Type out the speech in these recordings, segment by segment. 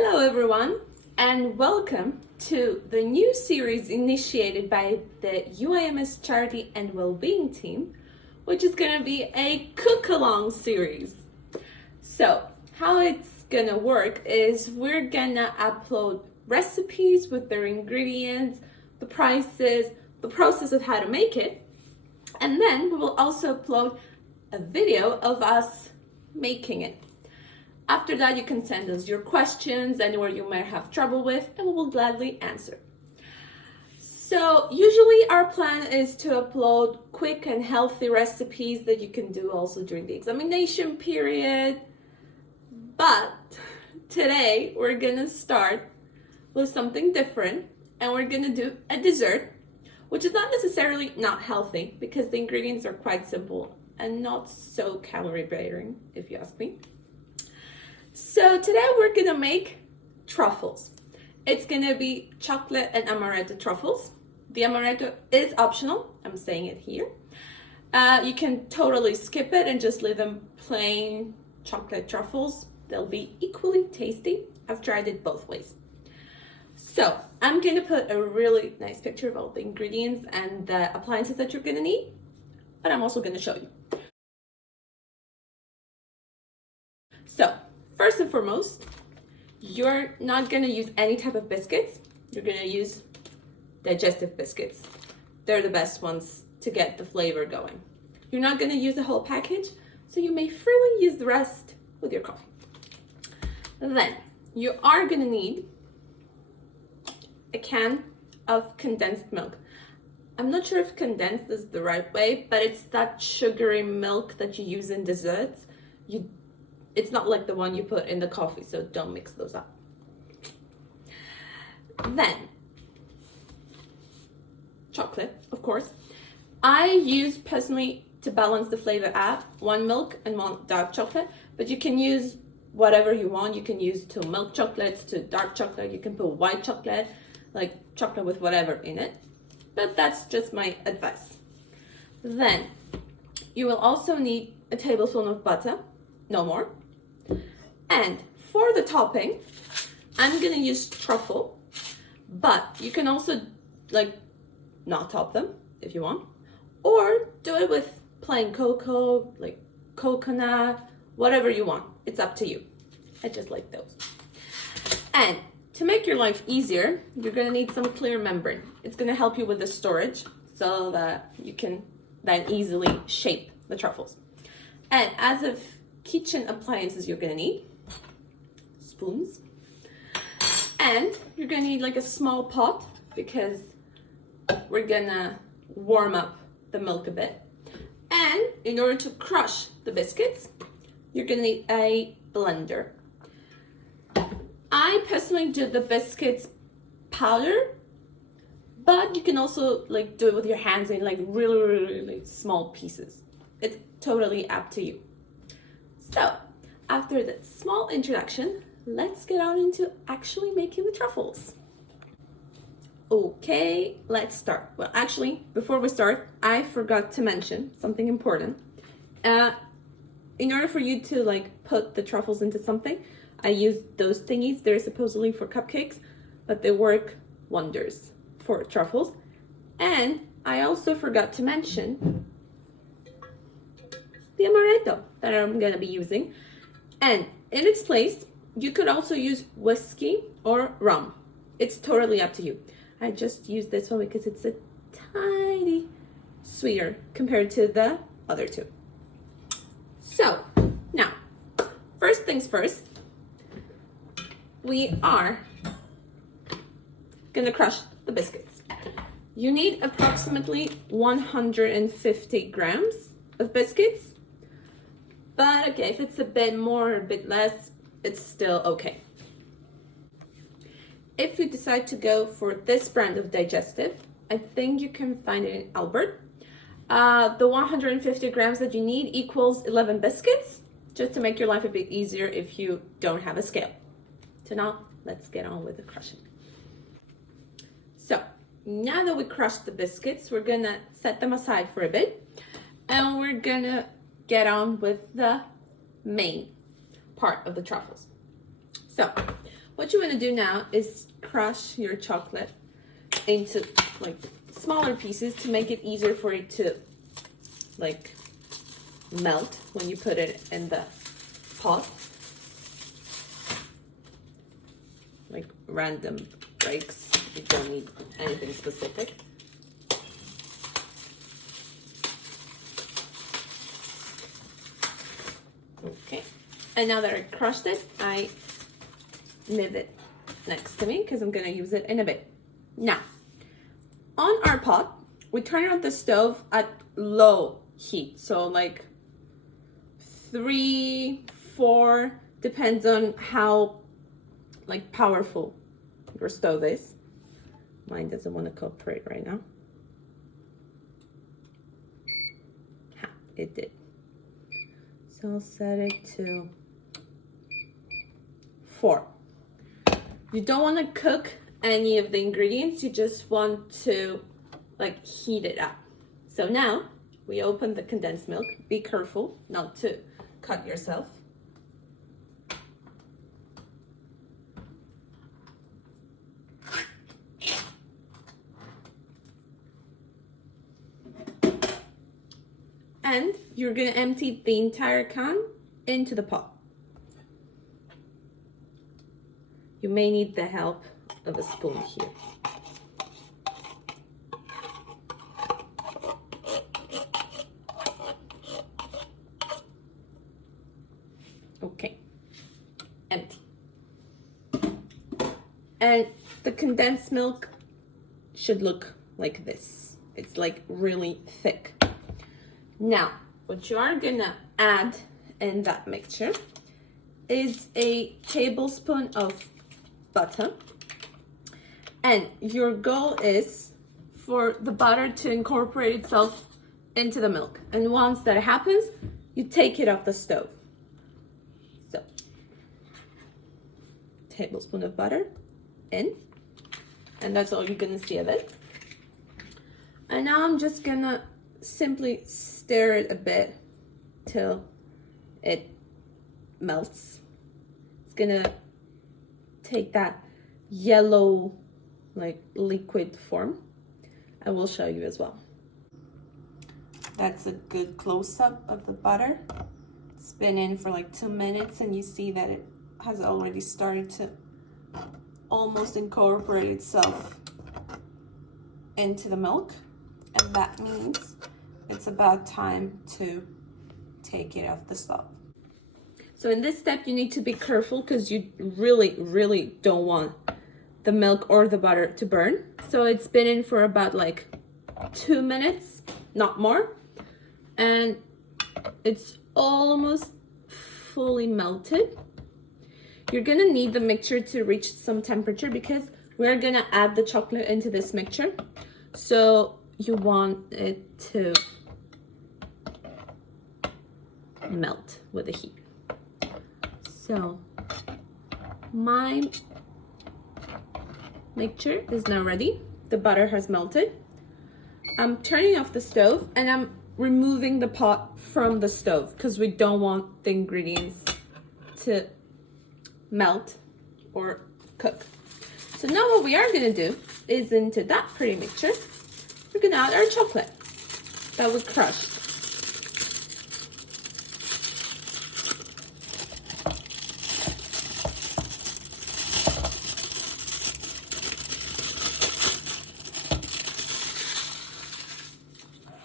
Hello everyone and welcome to the new series initiated by the UIMS Charity and Wellbeing team, which is going to be a cook-along series. So how it's going to work is we're going to upload recipes with their ingredients, the prices, the process of how to make it, and then we will also upload a video of us making it. After that, you can send us your questions, anywhere you might have trouble with, and we will gladly answer. So usually our plan is to upload quick and healthy recipes that you can do also during the examination period. But today we're gonna start with something different, and we're gonna do a dessert, which is not necessarily not healthy because the ingredients are quite simple and not so calorie bearing, if you ask me. So today we're gonna make truffles. It's gonna be chocolate and amaretto truffles. The amaretto is optional, I'm saying it here. You can totally skip it and just leave them plain chocolate truffles. They'll be equally tasty. I've tried it both ways. So I'm gonna put a really nice picture of all the ingredients and the appliances that you're gonna need, but I'm also gonna show you. So first and foremost, you're not gonna use any type of biscuits. You're gonna use digestive biscuits. They're the best ones to get the flavor going. You're not gonna use the whole package, so you may freely use the rest with your coffee. Then you are gonna need a can of condensed milk. I'm not sure if condensed is the right way, but it's that sugary milk that you use in desserts. It's not like the one you put in the coffee, so don't mix those up. Then, chocolate, of course. I use personally, to balance the flavor out, 1 milk and 1 dark chocolate, but you can use whatever you want. You can use 2 milk chocolates, 2 dark chocolate. You can put white chocolate, like chocolate with whatever in it. But that's just my advice. Then, you will also need a tablespoon of butter, no more. And for the topping, I'm gonna use truffle, but you can also not top them if you want, or do it with plain cocoa, like coconut, whatever you want. It's up to you. I just like those. And to make your life easier, you're gonna need some clear membrane. It's gonna help you with the storage so that you can then easily shape the truffles. And as of kitchen appliances, you're gonna need spoons, and you're gonna need like a small pot because we're gonna warm up the milk a bit. And in order to crush the biscuits, you're gonna need a blender. I personally do the biscuits powder, but you can also do it with your hands in really small pieces. It's totally up to you. So after that small introduction, let's get on into actually making the truffles. Okay, let's start. Well, actually, before we start, I forgot to mention something important. In order for you to put the truffles into something, I use those thingies. They're supposedly for cupcakes, but they work wonders for truffles. And I also forgot to mention the amaretto that I'm gonna be using. And in its place, you could also use whiskey or rum. It's totally up to you. I just use this one because it's a tiny sweeter compared to the other two. So now, first things first, we are gonna crush the biscuits. You need approximately 150 grams of biscuits. But okay, if it's a bit more or a bit less, it's still okay. If you decide to go for this brand of digestive, I think you can find it in Albert. The 150 grams that you need equals 11 biscuits, just to make your life a bit easier if you don't have a scale. So now, let's get on with the crushing. So, now that we crushed the biscuits, we're gonna set them aside for a bit, and we're gonna get on with the main part of the truffles. So what you want to do now is crush your chocolate into like smaller pieces to make it easier for it to like melt when you put it in the pot. Like random breaks, you don't need anything specific. Okay, and now that I crushed it, I leave it next to me because I'm gonna use it in a bit. Now, on our pot, we turn on the stove at low heat, so like 3, 4, depends on how like powerful your stove is. Mine doesn't want to cooperate right now. Ha, it did. So I'll set it to 4. You don't want to cook any of the ingredients, you just want to like heat it up. So now we open the condensed milk. Be careful not to cut yourself. And you're gonna empty the entire can into the pot. You may need the help of a spoon here. Okay, empty. And the condensed milk should look like this. It's like really thick. Now, what you are gonna add in that mixture is a tablespoon of butter. And your goal is for the butter to incorporate itself into the milk. And once that happens, you take it off the stove. So, tablespoon of butter in, and that's all you're gonna see of it. And now I'm just gonna simply stir it a bit till it melts. It's gonna take that yellow like liquid form. I will show you as well. That's a good close-up of the butter. It's been in for like 2 minutes and you see that it has already started to almost incorporate itself into the milk, and that means it's about time to take it off the stove. So in this step, you need to be careful because you really don't want the milk or the butter to burn. So it's been in for about like 2 minutes, not more. And it's almost fully melted. You're gonna need the mixture to reach some temperature because we're gonna add the chocolate into this mixture. So you want it to melt with the heat. So my mixture is now ready. The butter has melted. I'm turning off the stove and I'm removing the pot from the stove because we don't want the ingredients to melt or cook. So now what we are gonna do is into that pretty mixture, we're gonna add our chocolate that we crushed.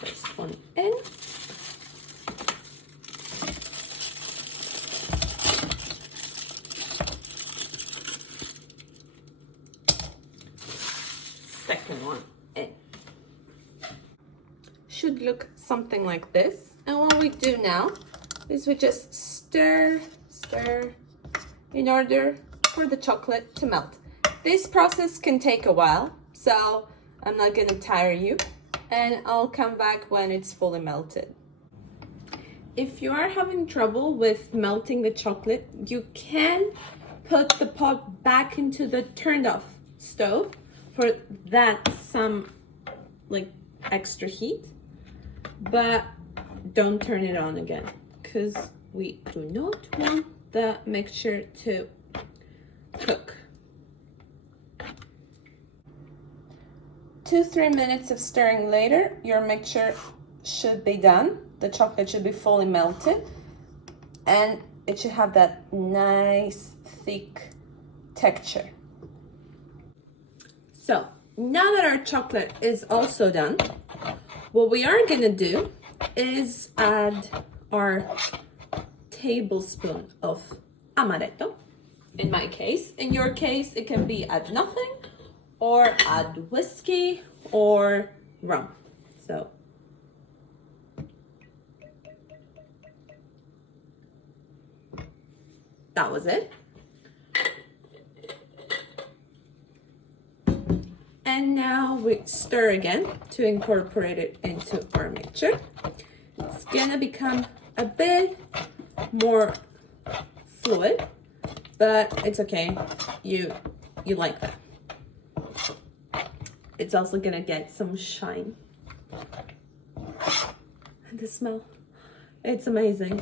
First one in. Second one in. Should look something like this. And what we do now is we just stir in order for the chocolate to melt. This process can take a while, so I'm not gonna tire you, and I'll come back when it's fully melted. If you are having trouble with melting the chocolate, you can put the pot back into the turned off stove for that some like extra heat, but don't turn it on again because we do not want the mixture to cook. 2-3 minutes of stirring later, your mixture should be done. The chocolate should be fully melted and it should have that nice thick texture. So now that our chocolate is also done, what we are gonna do is add our tablespoon of amaretto. In my case, in your case, it can be add nothing or add whiskey or rum. So that was it. And now we stir again to incorporate it into our mixture. It's gonna become a bit more fluid, but it's okay. You like that. It's also gonna get some shine. And the smell, it's amazing.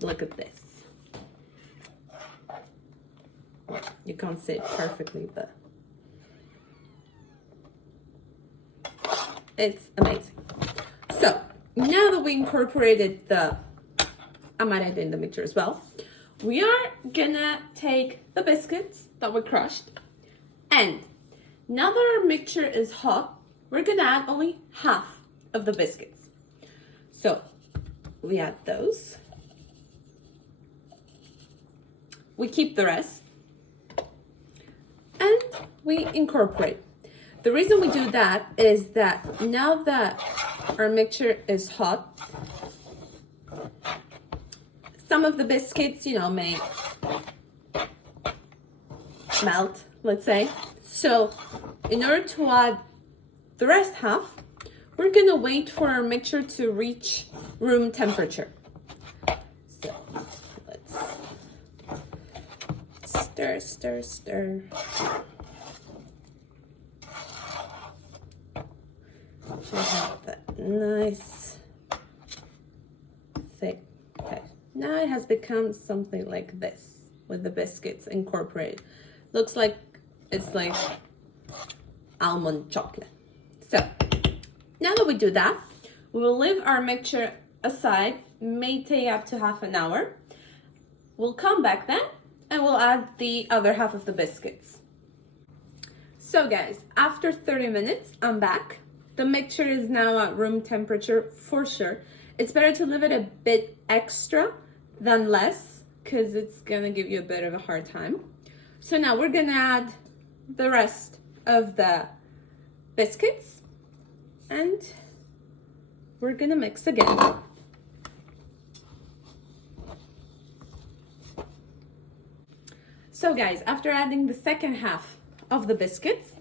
Look at this. You can't see it perfectly, but it's amazing. So now that we incorporated the amaretto in the mixture as well, we are gonna take the biscuits that were crushed, and now that our mixture is hot, we're gonna add only half of the biscuits. So we add those. We keep the rest. And we incorporate. The reason we do that is that now that our mixture is hot, some of the biscuits, may melt, let's say. So in order to add the rest half, we're gonna wait for our mixture to reach room temperature. So let's stir, stir, stir. Should have that nice thick. Okay, now it has become something like this with the biscuits incorporated. Looks like it's like almond chocolate. So now that we do that, we will leave our mixture aside, may take up to half an hour. We'll come back then and we'll add the other half of the biscuits. So guys, after 30 minutes, I'm back. The mixture is now at room temperature for sure. It's better to leave it a bit extra than less because it's gonna give you a bit of a hard time. So now we're gonna add the rest of the biscuits and we're gonna mix again. So guys, after adding the second half of the biscuits,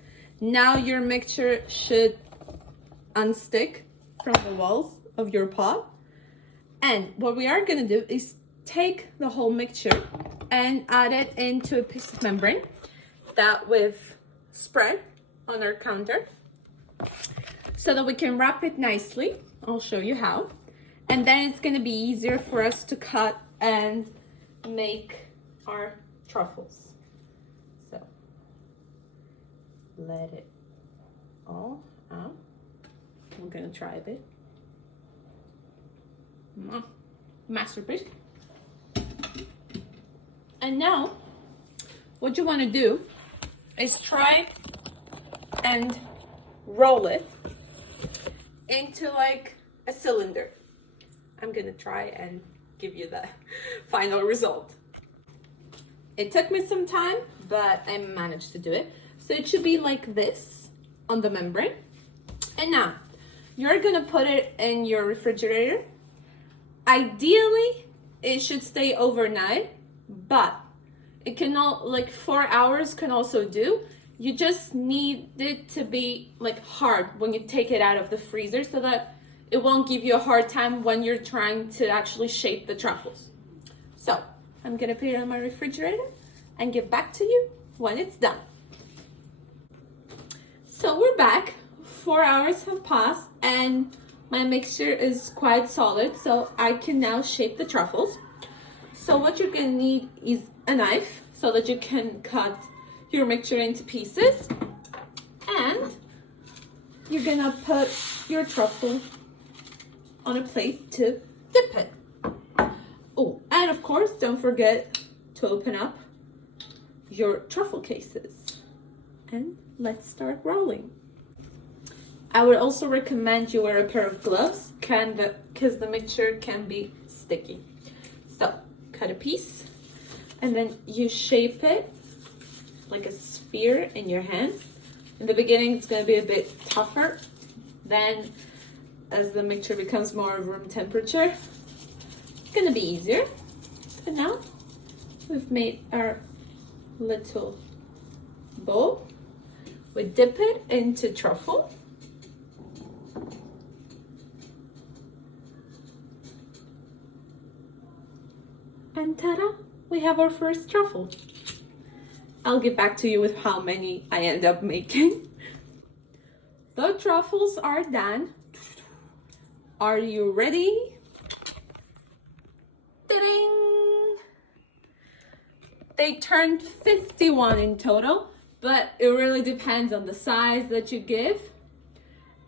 now your mixture should unstick from the walls of your pot. And what we are gonna do is take the whole mixture and add it into a piece of membrane that we've spread on our counter so that we can wrap it nicely. I'll show you how. And then it's gonna be easier for us to cut and make our truffles. So let it all out. I'm gonna try a bit. Masterpiece. And now what you want to do is try and roll it into like a cylinder. I'm gonna try and give you the final result. It took me some time, but I managed to do it. So it should be like this on the membrane. And now you're gonna put it in your refrigerator. Ideally, it should stay overnight, but it cannot, like 4 hours can also do. You just need it to be like hard when you take it out of the freezer so that it won't give you a hard time when you're trying to actually shape the truffles. So I'm gonna put it on my refrigerator and get back to you when it's done. So we're back. 4 hours have passed and my mixture is quite solid, so I can now shape the truffles. So what you're gonna need is a knife so that you can cut your mixture into pieces, and you're gonna put your truffle on a plate to dip it. Oh, and of course, don't forget to open up your truffle cases. And let's start rolling. I would also recommend you wear a pair of gloves because the mixture can be sticky. So, cut a piece and then you shape it like a sphere in your hands. In the beginning, it's going to be a bit tougher. Then, as the mixture becomes more of room temperature, it's going to be easier. So now, we've made our little bowl. We dip it into truffle. And ta-da! We have our first truffle. I'll get back to you with how many I end up making. The truffles are done. Are you ready? Ta-ding! They turned 51 in total, but it really depends on the size that you give.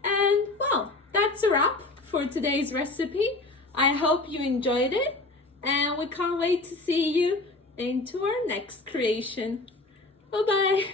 And well, that's a wrap for today's recipe. I hope you enjoyed it, and we can't wait to see you into our next creation. Bye-bye.